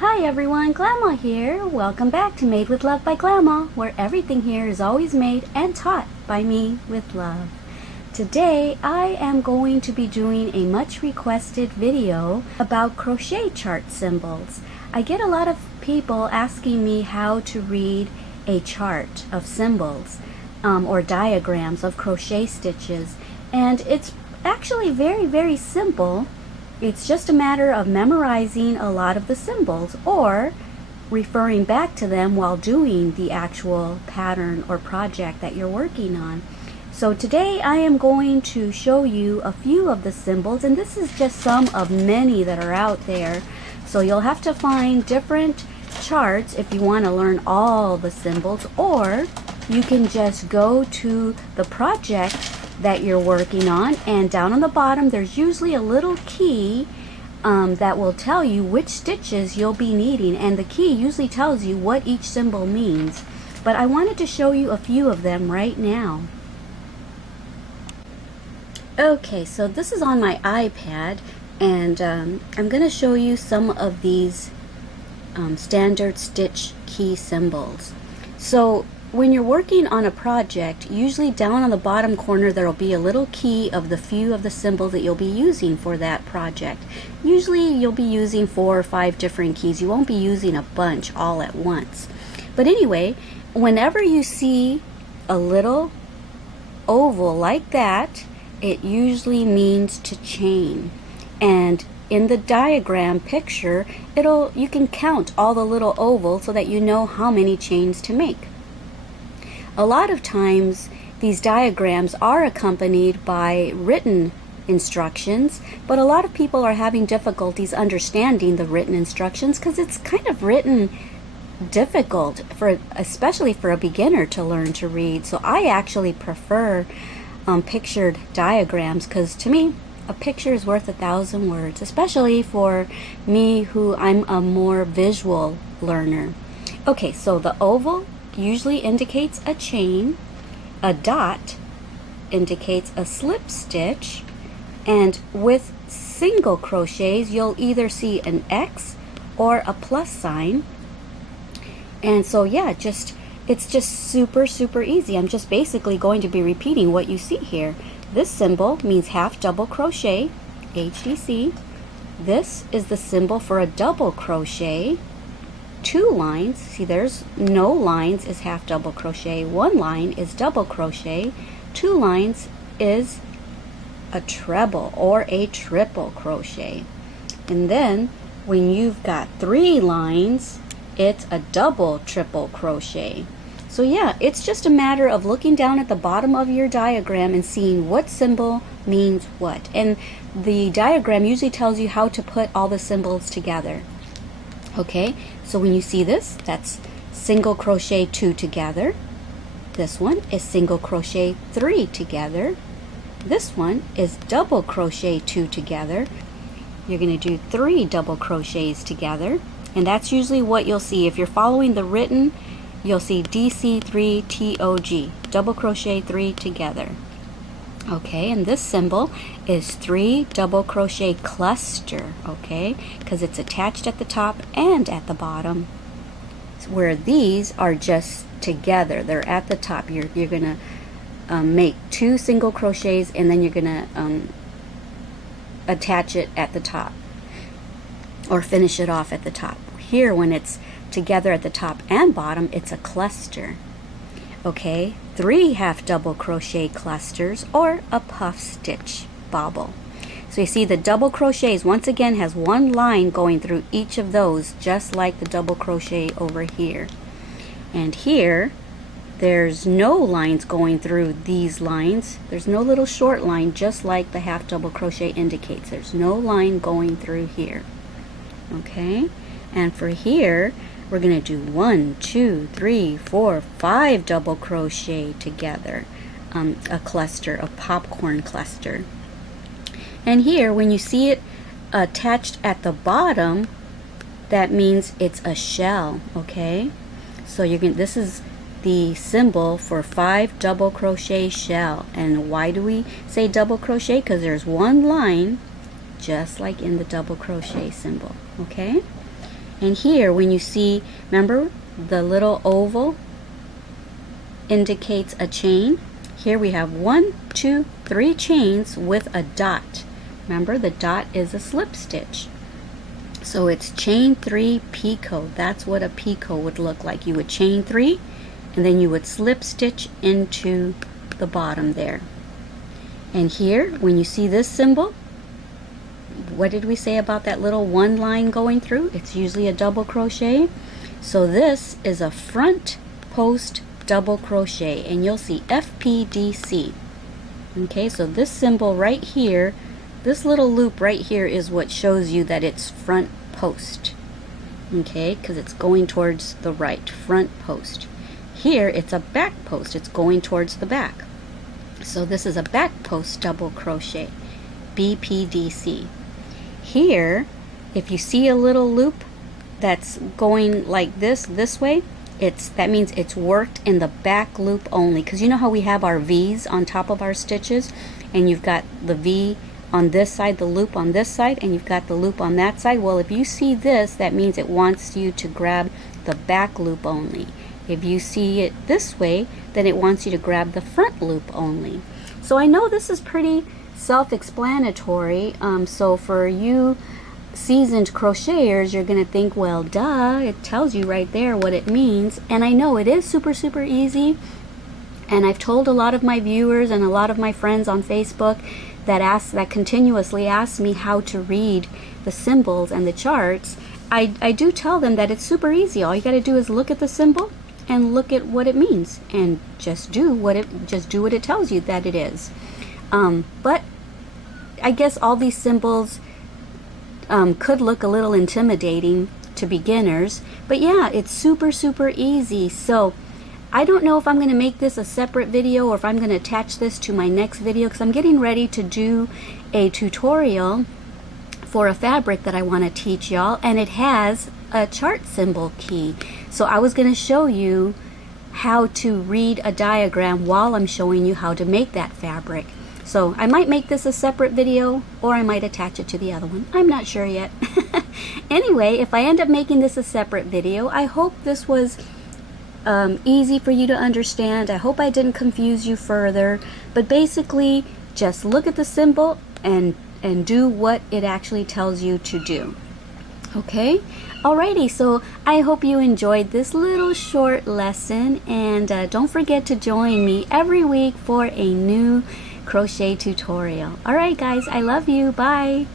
Hi everyone, Glama here. Welcome back to Made with Love by Glama, where everything here is always made and taught by me with love. Today I am going to be doing a much requested video about crochet chart symbols. I get a lot of people asking me how to read a chart of symbols or diagrams of crochet stitches, and it's actually very simple. It's just a matter of memorizing a lot of the symbols or referring back to them while doing the actual pattern or project that you're working on. So today I am going to show you a few of the symbols, and this is just some of many that are out there. So you'll have to find different charts if you want to learn all the symbols, or you can just go to the project that you're working on, and down on the bottom there's usually a little key that will tell you which stitches you'll be needing, and the key usually tells you what each symbol means. But I wanted to show you a few of them right now. Okay, so this is on my iPad, and I'm going to show you some of these standard stitch key symbols. So when you're working on a project, usually down on the bottom corner there will be a little key of the few of the symbols that you'll be using for that project. Usually you'll be using 4 or 5 different keys. You won't be using a bunch all at once. But anyway, whenever you see a little oval like that, it usually means to chain. And in the diagram picture, you can count all the little ovals so that you know how many chains to make. A lot of times these diagrams are accompanied by written instructions, but a lot of people are having difficulties understanding the written instructions because it's kind of written difficult, especially for a beginner to learn to read. So I actually prefer pictured diagrams, because to me a picture is worth 1,000 words, especially for me who I'm a more visual learner. Okay, so the oval usually indicates a chain, a dot indicates a slip stitch, and with single crochets you'll either see an X or a plus sign. And so yeah, it's just super easy. I'm just basically going to be repeating what you see here. This symbol means half double crochet, HDC. This is the symbol for a double crochet. 2 lines, see there's no lines is half double crochet, 1 line is double crochet, 2 lines is a treble or a triple crochet. And then when you've got 3 lines, it's a double triple crochet. So yeah, it's just a matter of looking down at the bottom of your diagram and seeing what symbol means what. And the diagram usually tells you how to put all the symbols together. Okay, so when you see this, that's single crochet 2 together. This one is single crochet 3 together. This one is double crochet 2 together. You're going to do 3 double crochets together, and that's usually what you'll see. If you're following the written, you'll see DC3TOG, double crochet 3 together. Okay, and this symbol is 3 double crochet cluster, okay, because it's attached at the top and at the bottom, where these are just together. They're at the top. You're going to make 2 single crochets, and then you're going to attach it at the top or finish it off at the top. Here, when it's together at the top and bottom, it's a cluster. Okay, 3 half double crochet clusters or a puff stitch bobble. So you see the double crochets once again has 1 line going through each of those, just like the double crochet over here. And here there's no lines going through these lines. There's no little short line, just like the half double crochet indicates. There's no line going through here. Okay, and for here we're going to do 1, 2, 3, 4, 5 double crochet together, a cluster, a popcorn cluster. And here, when you see it attached at the bottom, that means it's a shell. Okay, so this is the symbol for 5 double crochet shell. And why do we say double crochet? Because there's 1 line, just like in the double crochet symbol. Okay. And here, when you see, remember the little oval indicates a chain. Here we have 1, 2, 3 chains with a dot. Remember, the dot is a slip stitch. So it's chain 3 picot. That's what a picot would look like. You would chain 3 and then you would slip stitch into the bottom there. And here, when you see this symbol, what did we say about that little one line going through? It's usually a double crochet. So this is a front post double crochet, and you'll see FPDC. Okay, so this symbol right here, this little loop right here is what shows you that it's front post. Okay, because it's going towards the right, front post. Here it's a back post, it's going towards the back. So this is a back post double crochet, BPDC. Here, if you see a little loop that's going like this way, that means it's worked in the back loop only, because you know how we have our V's on top of our stitches, and you've got the V on this side, the loop on this side, and you've got the loop on that side. Well, if you see this, that means it wants you to grab the back loop only. If you see it this way, then it wants you to grab the front loop only. So I know this is pretty self-explanatory, so for you seasoned crocheters, you're gonna think, well, duh, it tells you right there what it means. And I know it is super easy, and I've told a lot of my viewers and a lot of my friends on Facebook that continuously ask me how to read the symbols and the charts. I do tell them that it's super easy. All you got to do is look at the symbol and look at what it means, and just do what it tells you that it is. But I guess all these symbols could look a little intimidating to beginners, but yeah, it's super easy. So I don't know if I'm going to make this a separate video or if I'm going to attach this to my next video, because I'm getting ready to do a tutorial for a fabric that I want to teach y'all, and it has a chart symbol key. So I was going to show you how to read a diagram while I'm showing you how to make that fabric. So I might make this a separate video, or I might attach it to the other one. I'm not sure yet. Anyway, if I end up making this a separate video, I hope this was easy for you to understand. I hope I didn't confuse you further. But basically, just look at the symbol and do what it actually tells you to do. Okay? Alrighty, so I hope you enjoyed this little short lesson, and don't forget to join me every week for a new crochet tutorial. Alright guys, I love you. Bye.